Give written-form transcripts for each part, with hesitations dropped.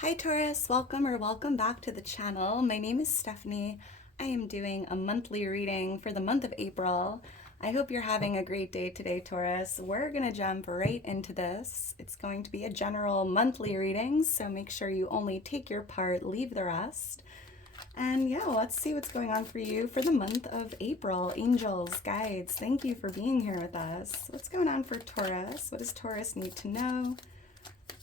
Hi Taurus, welcome back to the channel. My name is Stephanie. I am doing a monthly reading for the month of April. I hope you're having a great day today, Taurus. We're going to jump right into this. It's going to be a general monthly reading, so make sure you only take your part, leave the rest. And yeah, let's see what's going on for you for the month of April. Angels, guides, thank you for being here with us. What's going on for Taurus? What does Taurus need to know?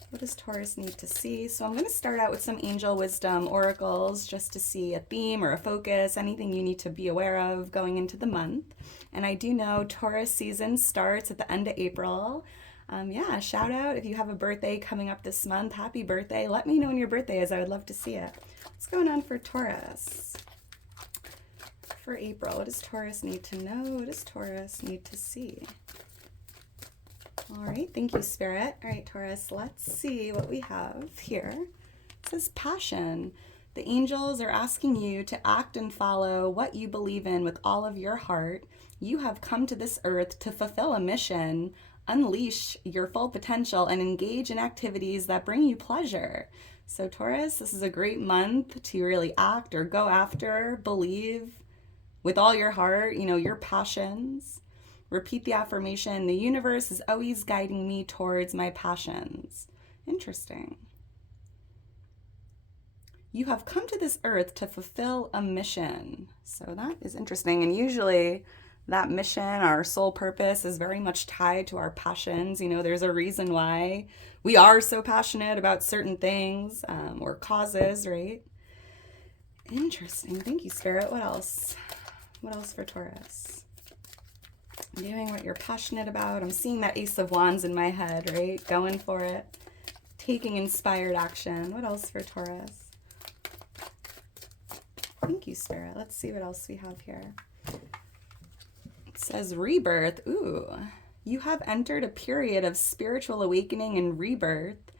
What does Taurus need to see? So I'm going to start out with some angel wisdom oracles just to see a theme or a focus, anything you need to be aware of going into the month. And I do know Taurus season starts at the end of April. Yeah, shout out if you have a birthday coming up this month. Happy birthday. Let me know when your birthday is. I would love to see it. What's going on for Taurus? For April, what does Taurus need to know? What does Taurus need to see? All right, thank you, Spirit. All right, Taurus, let's see what we have here. It says passion. The angels are asking you to act and follow what you believe in with all of your heart. You have come to this earth to fulfill a mission, unleash your full potential, and engage in activities that bring you pleasure. So, Taurus, this is a great month to really act or go after, believe with all your heart, your passions. Repeat the affirmation, the universe is always guiding me towards my passions. Interesting. You have come to this earth to fulfill a mission. So that is interesting. And usually that mission, our soul purpose, is very much tied to our passions. There's a reason why we are so passionate about certain things or causes, right? Interesting. Thank you, Spirit. What else? What else for Taurus? Doing what you're passionate about. I'm seeing that Ace of Wands in my head, right? Going for it. Taking inspired action. What else for Taurus? Thank you, Spirit. Let's see what else we have here. It says rebirth. Ooh. You have entered a period of spiritual awakening and rebirth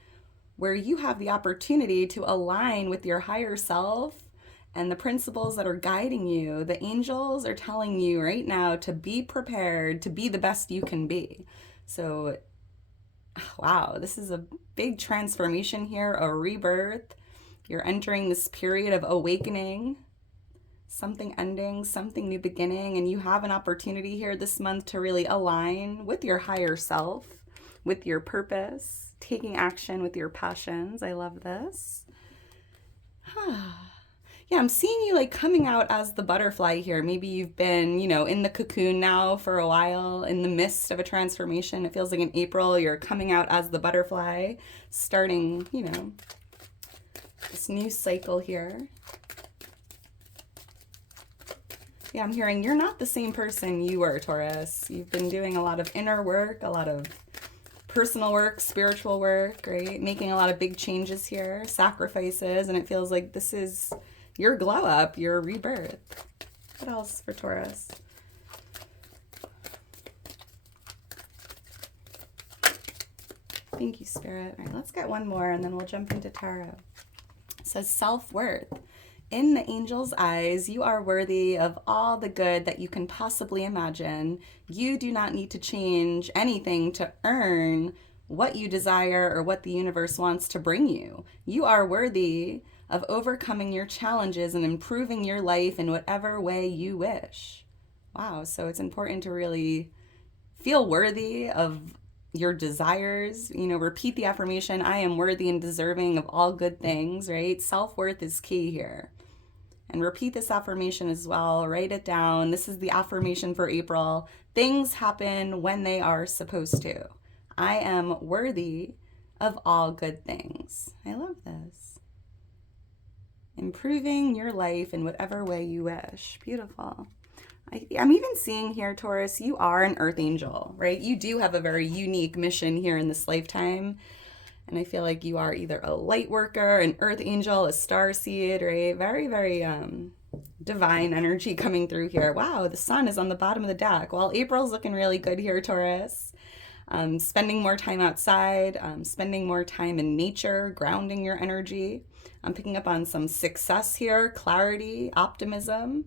where you have the opportunity to align with your higher self and the principles that are guiding you. The angels are telling you right now to be prepared to be the best you can be. So, wow, this is a big transformation here, a rebirth. You're entering this period of awakening, something ending, something new beginning, and you have an opportunity here this month to really align with your higher self, with your purpose, taking action with your passions. I love this. Yeah, I'm seeing you coming out as the butterfly here. Maybe you've been, in the cocoon now for a while, in the midst of a transformation. It feels like in April you're coming out as the butterfly, starting, this new cycle here. Yeah, I'm hearing you're not the same person you were, Taurus. You've been doing a lot of inner work, a lot of personal work, spiritual work, right? Making a lot of big changes here, sacrifices, and it feels like this is your glow up, your rebirth. What else for Taurus? Thank you, Spirit. All right, let's get one more and then we'll jump into tarot. It says self-worth. In the angel's eyes, you are worthy of all the good that you can possibly imagine. You do not need to change anything to earn what you desire or what the universe wants to bring you. You are worthy of overcoming your challenges and improving your life in whatever way you wish. Wow, so it's important to really feel worthy of your desires. Repeat the affirmation, I am worthy and deserving of all good things, right? Self-worth is key here. And repeat this affirmation as well. Write it down. This is the affirmation for April. Things happen when they are supposed to. I am worthy of all good things. I love this. Improving your life in whatever way you wish. Beautiful. I'm even seeing here, Taurus, you are an earth angel, right? You do have a very unique mission here in this lifetime. And I feel like you are either a light worker, an earth angel, a star seed, right? Very, very divine energy coming through here. Wow, the sun is on the bottom of the deck. Well, April's looking really good here, Taurus. Spending more time outside, spending more time in nature, grounding your energy. I'm picking up on some success here, clarity, optimism.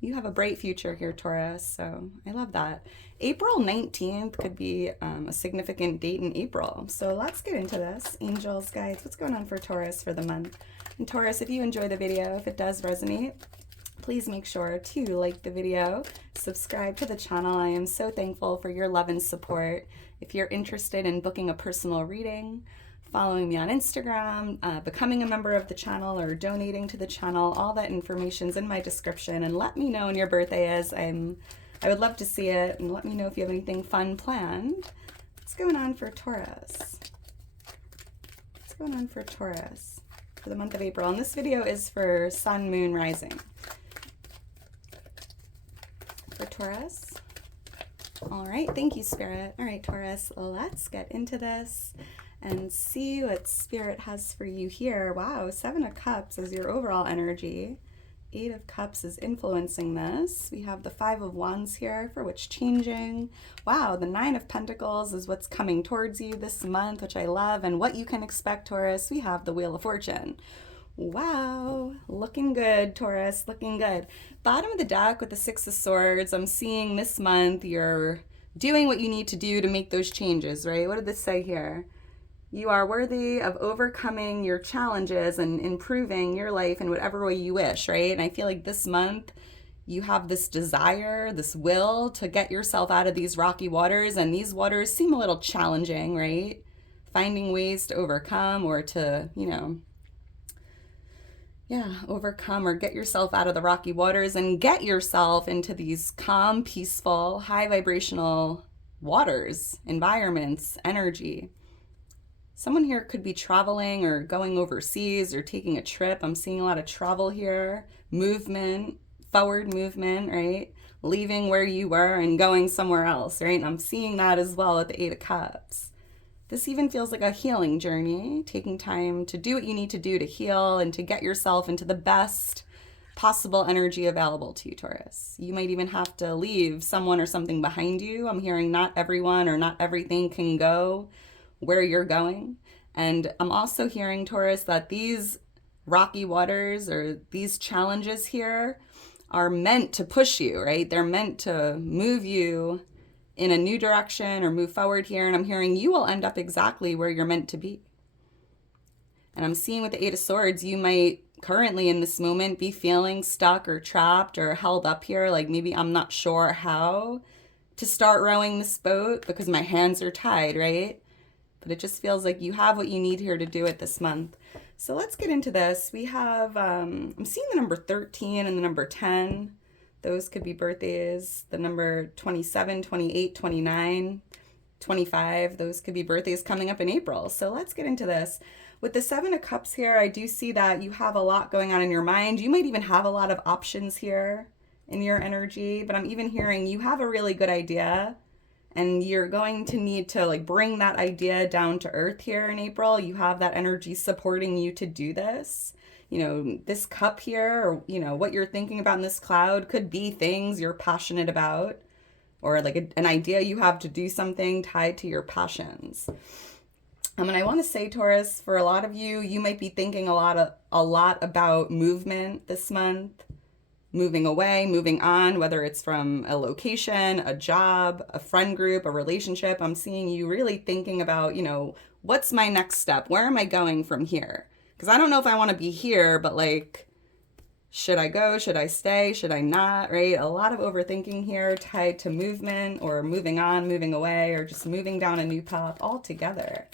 You have a bright future here, Taurus, so I love that. April 19th could be a significant date in April. So let's get into this. Angels, guides, what's going on for Taurus for the month? And Taurus, if you enjoy the video, if it does resonate, please make sure to like the video, subscribe to the channel. I am so thankful for your love and support. If you're interested in booking a personal reading, following me on Instagram, becoming a member of the channel, or donating to the channel, all that information's in my description. And let me know when your birthday is. I would love to see it, and let me know if you have anything fun planned. What's going on for Taurus? What's going on for Taurus for the month of April? And this video is for Sun, Moon, Rising. For Taurus. All right, thank you, Spirit. All right, Taurus, let's get into this and see what Spirit has for you here. Wow, 7 of Cups is your overall energy. 8 of Cups is influencing this. We have the 5 of Wands here for what's changing. Wow, the 9 of Pentacles is what's coming towards you this month, which I love. And what you can expect, Taurus, we have the Wheel of Fortune. Wow, looking good, Taurus, looking good. Bottom of the deck with the 6 of Swords, I'm seeing this month you're doing what you need to do to make those changes, right? What did this say here? You are worthy of overcoming your challenges and improving your life in whatever way you wish, right? And I feel like this month you have this desire, this will to get yourself out of these rocky waters, and these waters seem a little challenging, right? Finding ways to overcome or to, overcome or get yourself out of the rocky waters and get yourself into these calm, peaceful, high vibrational waters, environments, energy. Someone here could be traveling or going overseas or taking a trip. I'm seeing a lot of travel here, movement, forward movement, right? Leaving where you were and going somewhere else, right? And I'm seeing that as well with the 8 of Cups. This even feels like a healing journey, taking time to do what you need to do to heal and to get yourself into the best possible energy available to you, Taurus. You might even have to leave someone or something behind you. I'm hearing not everyone or not everything can go where you're going. And I'm also hearing, Taurus, that these rocky waters or these challenges here are meant to push you, right? They're meant to move you in a new direction or move forward here. And I'm hearing you will end up exactly where you're meant to be. And I'm seeing with the 8 of Swords, you might currently in this moment be feeling stuck or trapped or held up here. Like maybe I'm not sure how to start rowing this boat because my hands are tied, right? But it just feels like you have what you need here to do it this month. So let's get into this. We have, I'm seeing the number 13 and the number 10. Those could be birthdays. The number 27, 28, 29, 25. Those could be birthdays coming up in April. So let's get into this. With the 7 of Cups here, I do see that you have a lot going on in your mind. You might even have a lot of options here in your energy. But I'm even hearing you have a really good idea. And you're going to need to bring that idea down to earth here in April. You have that energy supporting you to do this. This cup here, or, what you're thinking about in this cloud could be things you're passionate about, or an idea you have to do something tied to your passions. And I want to say, Taurus, for a lot of you, you might be thinking a lot about movement this month. Moving away, moving on, whether it's from a location, a job, a friend group, a relationship. I'm seeing you really thinking about, what's my next step? Where am I going from here? Because I don't know if I want to be here, but should I go? Should I stay? Should I not? Right? A lot of overthinking here tied to movement or moving on, moving away, or just moving down a new path altogether.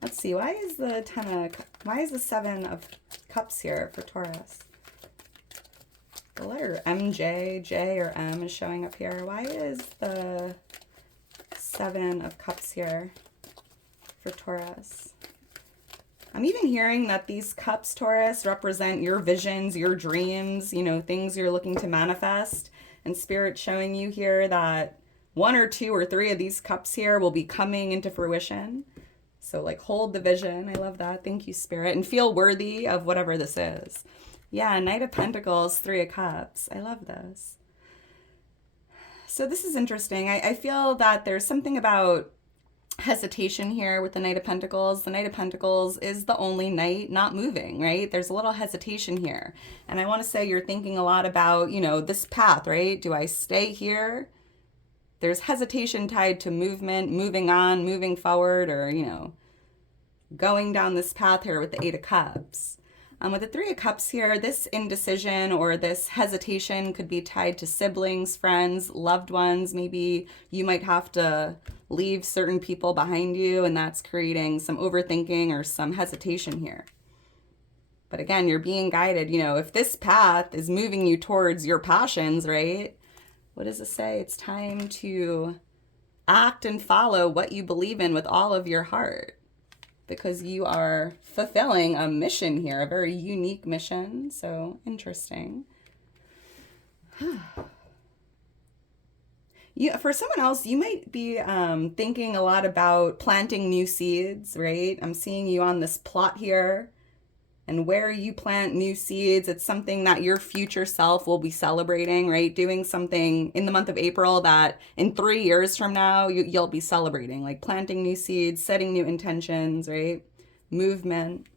Let's see. Why is the 7 of Cups here for Taurus? The letter MJ, J, or M is showing up here. Why is the 7 of Cups here for Taurus? I'm even hearing that these cups, Taurus, represent your visions, your dreams, things you're looking to manifest. And Spirit showing you here that 1 or 2 or 3 of these cups here will be coming into fruition. So hold the vision. I love that. Thank you, Spirit. And feel worthy of whatever this is. Yeah, Knight of Pentacles, 3 of Cups. I love this. So this is interesting. I feel that there's something about hesitation here with the Knight of Pentacles. The Knight of Pentacles is the only knight not moving, right? There's a little hesitation here. And I want to say you're thinking a lot about, you know, this path, right? Do I stay here? There's hesitation tied to movement, moving on, moving forward, or, you know, going down this path here with the Eight of Cups. With the Three of Cups here, this indecision or this hesitation could be tied to siblings, friends, loved ones. Maybe you might have to leave certain people behind you, and that's creating some overthinking or some hesitation here. But again, you're being guided. You know, if this path is moving you towards your passions, right? What does it say? It's time to act and follow what you believe in with all of your heart, because you are fulfilling a mission here, a very unique mission. So interesting. For someone else, you might be thinking a lot about planting new seeds, right? I'm seeing you on this plot here. And where you plant new seeds, it's something that your future self will be celebrating, right? Doing something in the month of April that in 3 years from now, you'll be celebrating, like planting new seeds, setting new intentions, right? Movement.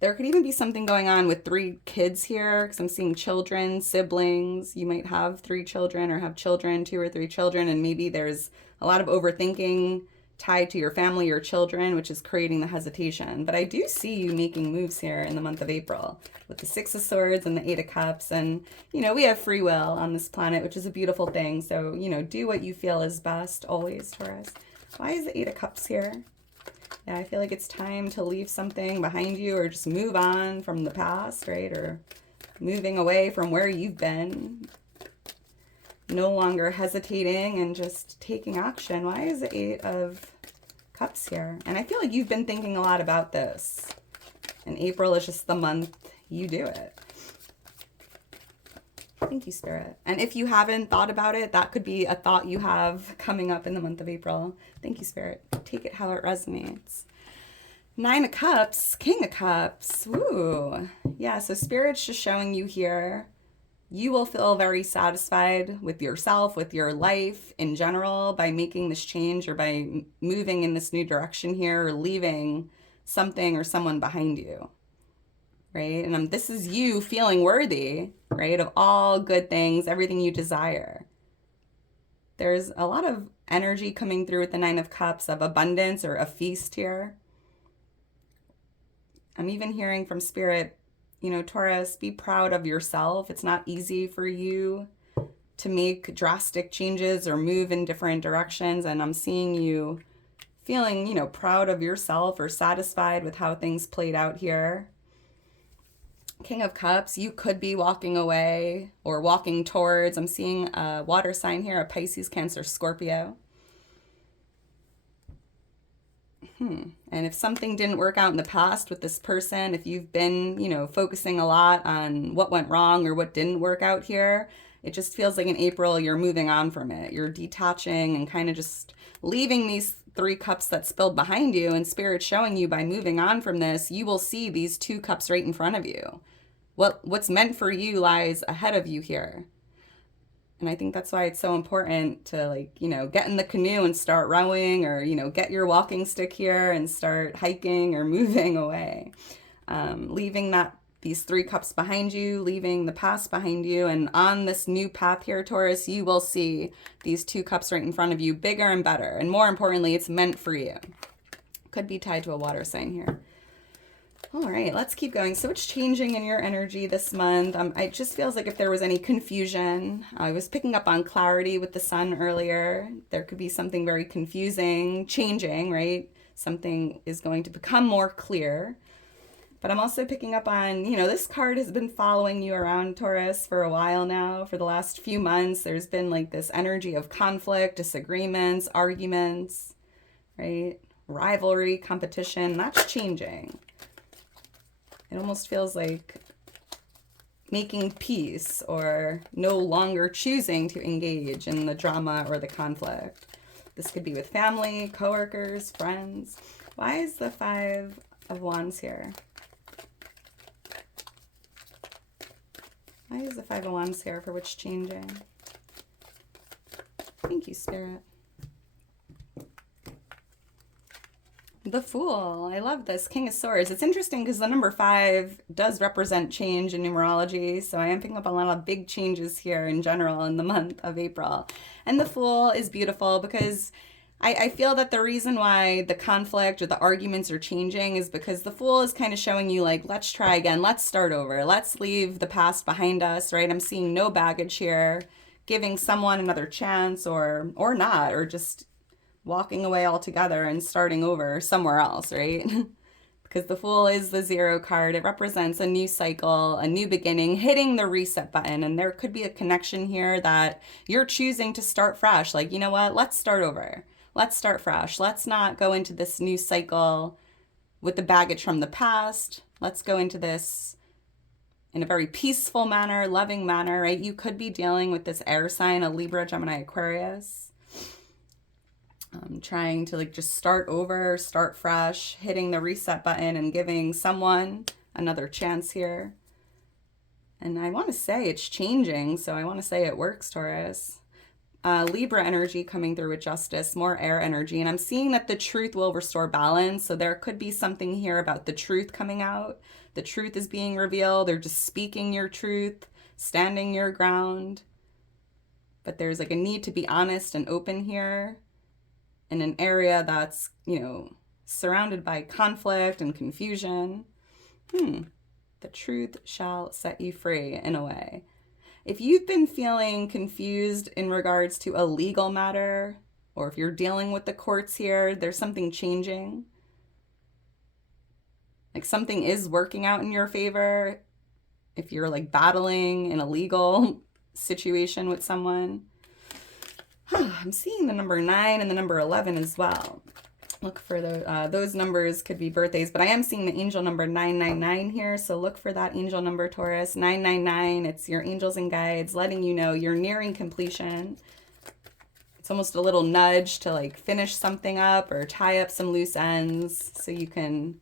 There could even be something going on with 3 kids here, because I'm seeing children, siblings. You might have 3 children or have children, 2 or 3 children, and maybe there's a lot of overthinking tied to your family or children, which is creating the hesitation. But I do see you making moves here in the month of April with the Six of Swords and the Eight of Cups. And, you know, we have free will on this planet, which is a beautiful thing. So, you know, do what you feel is best always, Taurus. Why is the Eight of Cups here? Yeah, I feel like it's time to leave something behind you or just move on from the past, right? Or moving away from where you've been. No longer hesitating and just taking action. Why is the Eight of Cups here? And I feel like you've been thinking a lot about this. And April is just the month you do it. Thank you, Spirit. And if you haven't thought about it, that could be a thought you have coming up in the month of April. Thank you, Spirit. Take it how it resonates. Nine of Cups, King of Cups. Woo. Yeah, so Spirit's just showing you here. You will feel very satisfied with yourself, with your life in general, by making this change or by moving in this new direction here, or leaving something or someone behind you, right? And this is you feeling worthy, right, of all good things, everything you desire. There's a lot of energy coming through with the Nine of Cups of abundance or a feast here. I'm even hearing from Spirit, you know, Taurus, be proud of yourself. It's not easy for you to make drastic changes or move in different directions. And I'm seeing you feeling, you know, proud of yourself or satisfied with how things played out here. King of Cups, you could be walking away or walking towards. I'm seeing a water sign here, a Pisces, Cancer, Scorpio. And if something didn't work out in the past with this person, if you've been, you know, focusing a lot on what went wrong or what didn't work out here, it just feels like in April you're moving on from it. You're detaching and kind of just leaving these 3 cups that spilled behind you, and Spirit showing you by moving on from this, you will see these 2 cups right in front of you. What's meant for you lies ahead of you here. And I think that's why it's so important to, like, you know, get in the canoe and start rowing, or, you know, get your walking stick here and start hiking or moving away. Leaving these 3 cups behind you, leaving the past behind you. And on this new path here, Taurus, you will see these 2 cups right in front of you, bigger and better. And more importantly, it's meant for you. Could be tied to a water sign here. All right, let's keep going. So what's changing in your energy this month? It just feels like if there was any confusion, I was picking up on clarity with the sun earlier. There could be something very confusing, changing, right? Something is going to become more clear. But I'm also picking up on, you know, this card has been following you around, Taurus, for a while now. For the last few months, there's been like this energy of conflict, disagreements, arguments, right? Rivalry, competition, that's changing. It almost feels like making peace or no longer choosing to engage in the drama or the conflict. This could be with family, coworkers, friends. Why is the 5 of Wands here? Why is the 5 of Wands here for what's changing? Thank you, Spirit. The Fool. I love this. King of Swords. It's interesting because the number 5 does represent change in numerology. So I am picking up a lot of big changes here in general in the month of April. And the Fool is beautiful because I feel that the reason why the conflict or the arguments are changing is because the Fool is kind of showing you, like, let's try again. Let's start over. Let's leave the past behind us, right? I'm seeing no baggage here, giving someone another chance or not, or just walking away altogether and starting over somewhere else, right? Because the Fool is the 0 card. It represents a new cycle, a new beginning, hitting the reset button. And there could be a connection here that you're choosing to start fresh. Like, you know what? Let's start over. Let's start fresh. Let's not go into this new cycle with the baggage from the past. Let's go into this in a very peaceful manner, loving manner, right? You could be dealing with this air sign, a Libra, Gemini, Aquarius. Trying to like just start over, start fresh, hitting the reset button and giving someone another chance here. And I want to say it's changing, so I want to say it works, Taurus. Libra energy coming through with Justice, more air energy. And I'm seeing that the truth will restore balance. So there could be something here about the truth coming out. The truth is being revealed. They're just speaking your truth, standing your ground. But there's like a need to be honest and open here in an area that's, you know, surrounded by conflict and confusion. The truth shall set you free, in a way. If you've been feeling confused in regards to a legal matter, or if you're dealing with the courts here, there's something changing. Like something is working out in your favor. If you're like battling in a legal situation with someone. I'm seeing the number 9 and the number 11 as well. Look for those numbers could be birthdays, but I am seeing the angel number 999 here. So look for that angel number, Taurus. 999, it's your angels and guides letting you know you're nearing completion. It's almost a little nudge to like finish something up or tie up some loose ends so you can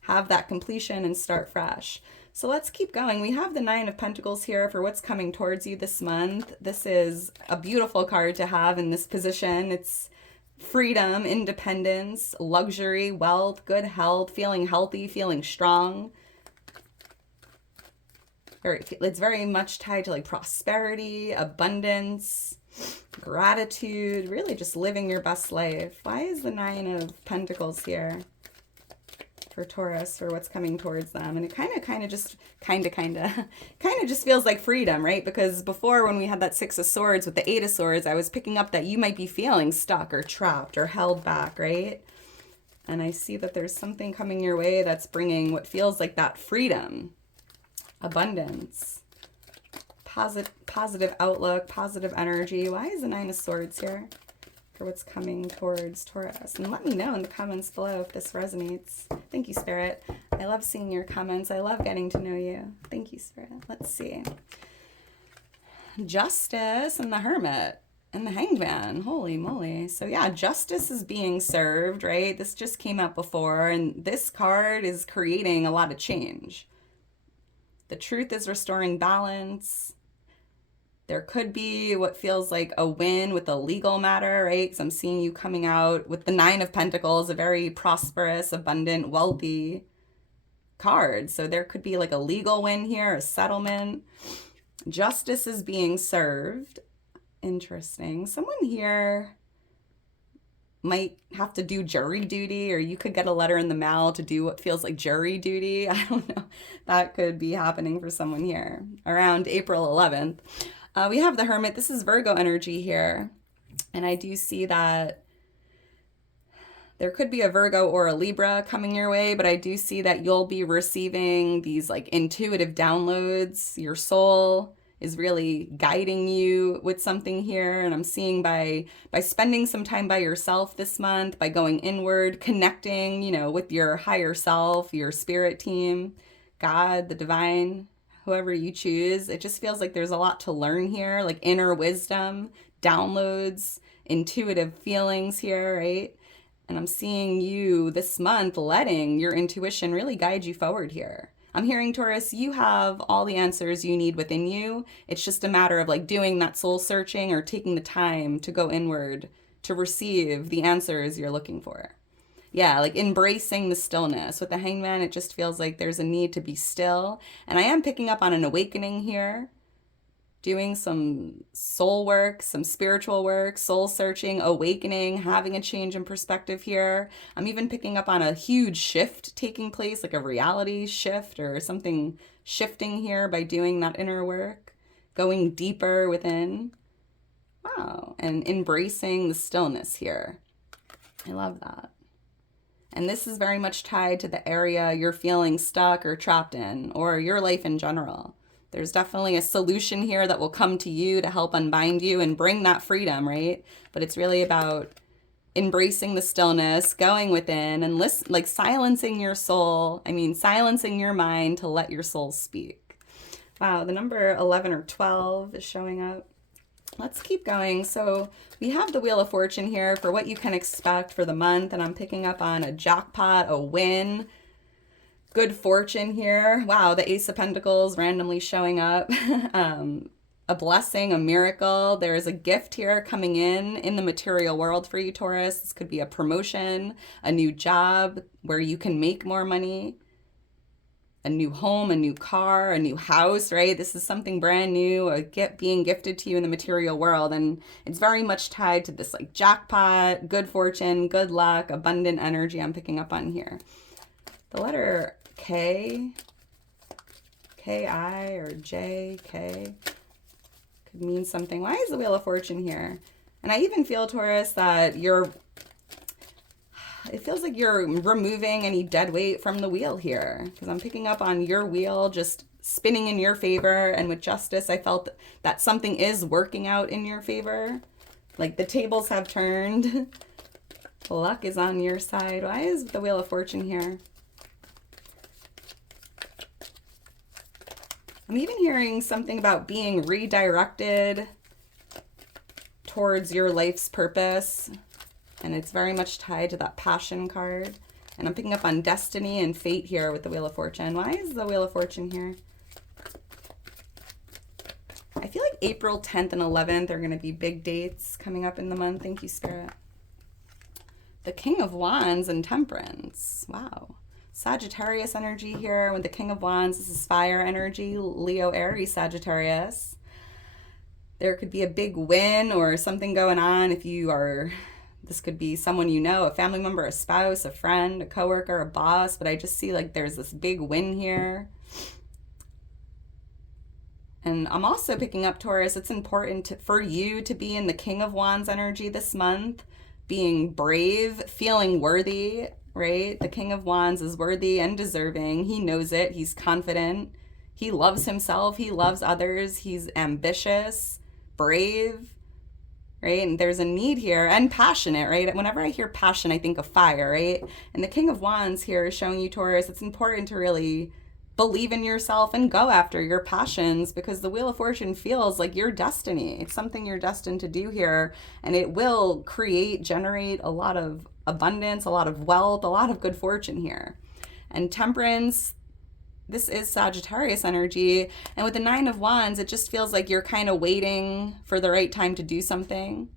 have that completion and start fresh. So let's keep going. We have the 9 of Pentacles here for what's coming towards you this month. This is a beautiful card to have in this position. It's freedom, independence, luxury, wealth, good health, feeling healthy, feeling strong. It's very much tied to like prosperity, abundance, gratitude, really just living your best life. Why is the 9 of Pentacles here for Taurus, for what's coming towards them? And it kind of just feels like freedom, right? Because before, when we had that 6 of Swords with the 8 of Swords, I was picking up that you might be feeling stuck or trapped or held back, right? And I see that there's something coming your way that's bringing what feels like that freedom, abundance, positive outlook, positive energy. Why is the 9 of Swords here for what's coming towards Taurus? And let me know in the comments below if this resonates. Thank you, Spirit. I love seeing your comments. I love getting to know you. Thank you, Spirit. Let's see. Justice and the Hermit and the Hanged Man. Holy moly. So yeah, justice is being served, right? This just came out before, and this card is creating a lot of change. The truth is restoring balance. There could be what feels like a win with a legal matter, right? Because I'm seeing you coming out with the 9 of Pentacles, a very prosperous, abundant, wealthy card. So there could be like a legal win here, a settlement. Justice is being served. Interesting. Someone here might have to do jury duty, or you could get a letter in the mail to do what feels like jury duty. I don't know. That could be happening for someone here around April 11th. We have the Hermit. This is Virgo energy here. And I do see that there could be a Virgo or a Libra coming your way, but I do see that you'll be receiving these like intuitive downloads. Your soul is really guiding you with something here. And I'm seeing by spending some time by yourself this month, by going inward, connecting, you know, with your higher self, your spirit team, God, the divine, whoever you choose. It just feels like there's a lot to learn here, like inner wisdom, downloads, intuitive feelings here, right? And I'm seeing you this month letting your intuition really guide you forward here. I'm hearing, Taurus, you have all the answers you need within you. It's just a matter of like doing that soul searching or taking the time to go inward to receive the answers you're looking for. Yeah, like embracing the stillness. With the Hangman, it just feels like there's a need to be still. And I am picking up on an awakening here, doing some soul work, some spiritual work, soul searching, awakening, having a change in perspective here. I'm even picking up on a huge shift taking place, like a reality shift or something shifting here by doing that inner work, going deeper within. Wow. And embracing the stillness here. I love that. And this is very much tied to the area you're feeling stuck or trapped in, or your life in general. There's definitely a solution here that will come to you to help unbind you and bring that freedom, right? But it's really about embracing the stillness, going within and listen, like silencing your soul. I mean, silencing your mind to let your soul speak. Wow, the number 11 or 12 is showing up. Let's keep going. So we have the Wheel of Fortune here for what you can expect for the month. And I'm picking up on a jackpot, a win, good fortune here. Wow, the Ace of Pentacles randomly showing up. A blessing, a miracle. There is a gift here coming in the material world for you, Taurus. This could be a promotion, a new job where you can make more money, a new home, a new car, a new house, right? This is something brand new, a gift being gifted to you in the material world. And it's very much tied to this like jackpot, good fortune, good luck, abundant energy I'm picking up on here. The letter K, K-I or J, K could mean something. Why is the Wheel of Fortune here? And I even feel, Taurus, that it feels like you're removing any dead weight from the wheel here, because I'm picking up on your wheel just spinning in your favor. And with justice, I felt that something is working out in your favor. Like the tables have turned. Luck is on your side. Why is the Wheel of Fortune here? I'm even hearing something about being redirected towards your life's purpose. And it's very much tied to that passion card. And I'm picking up on destiny and fate here with the Wheel of Fortune. Why is the Wheel of Fortune here? I feel like April 10th and 11th are going to be big dates coming up in the month. Thank you, Spirit. The King of Wands and Temperance. Wow. Sagittarius energy here with the King of Wands. This is fire energy. Leo, Aries, Sagittarius. There could be a big win or something going on if you are... This could be someone you know, a family member, a spouse, a friend, a coworker, a boss, but I just see like there's this big win here. And I'm also picking up, Taurus, it's important for you to be in the King of Wands energy this month, being brave, feeling worthy, right? The King of Wands is worthy and deserving. He knows it. He's confident. He loves himself. He loves others. He's ambitious, brave. Right? And there's a need here, and passionate, right? Whenever I hear passion, I think of fire, right? And the King of Wands here is showing you, Taurus, it's important to really believe in yourself and go after your passions, because the Wheel of Fortune feels like your destiny. It's something you're destined to do here, and it will generate a lot of abundance, a lot of wealth, a lot of good fortune here. And Temperance, this is Sagittarius energy. And with the Nine of Wands, it just feels like you're kind of waiting for the right time to do something.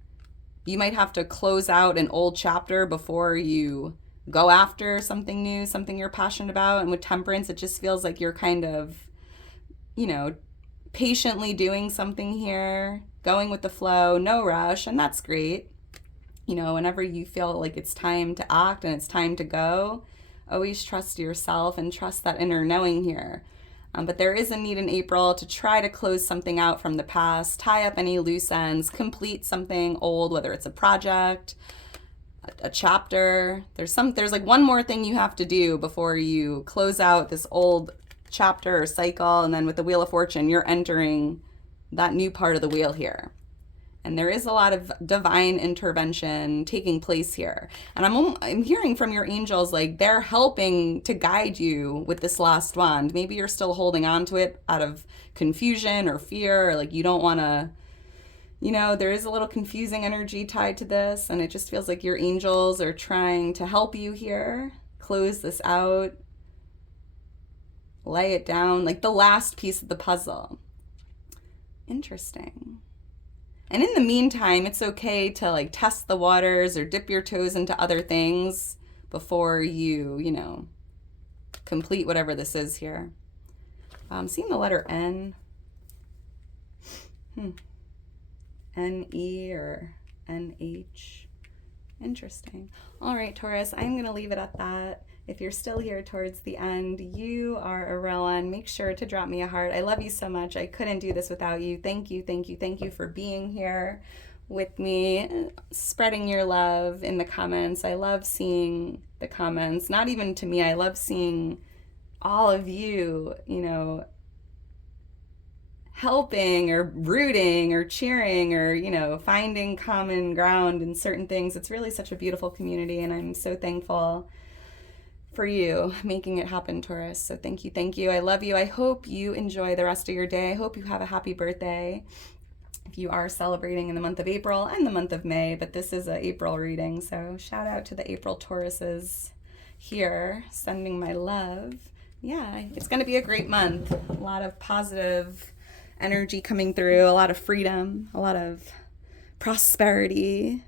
You might have to close out an old chapter before you go after something new, something you're passionate about. And with Temperance, it just feels like you're kind of, patiently doing something here, going with the flow, no rush, and that's great. Whenever you feel like it's time to act and it's time to go, always trust yourself and trust that inner knowing here. But there is a need in April to try to close something out from the past, tie up any loose ends, complete something old, whether it's a project, a chapter. There's like one more thing you have to do before you close out this old chapter or cycle. And then with the Wheel of Fortune, you're entering that new part of the wheel here. And there is a lot of divine intervention taking place here. And I'm hearing from your angels, like they're helping to guide you with this last wand. Maybe you're still holding on to it out of confusion or fear, or like you don't want to, there is a little confusing energy tied to this. And it just feels like your angels are trying to help you here, close this out, lay it down, like the last piece of the puzzle. Interesting. And in the meantime, it's okay to like test the waters or dip your toes into other things before you complete whatever this is here. Seeing the letter N. N-E or N-H. Interesting. All right, Taurus, I'm going to leave it at that. If you're still here towards the end, you are a real one. Make sure to drop me a heart. I love you so much. I couldn't do this without you. Thank you, thank you, thank you for being here with me, spreading your love in the comments. I love seeing the comments. Not even to me, I love seeing all of you, helping or rooting or cheering or finding common ground in certain things. It's really such a beautiful community, and I'm so thankful for you making it happen, Taurus. So thank you. I love you. I hope you enjoy the rest of your day. I hope you have a happy birthday if you are celebrating in the month of April and the month of May, but this is an April reading, so shout out to the April Tauruses here, sending my love. Yeah, it's going to be a great month. A lot of positive energy coming through, a lot of freedom, a lot of prosperity,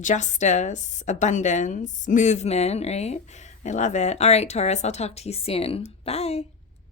justice, abundance, movement, right? I love it. All right, Taurus, I'll talk to you soon. Bye.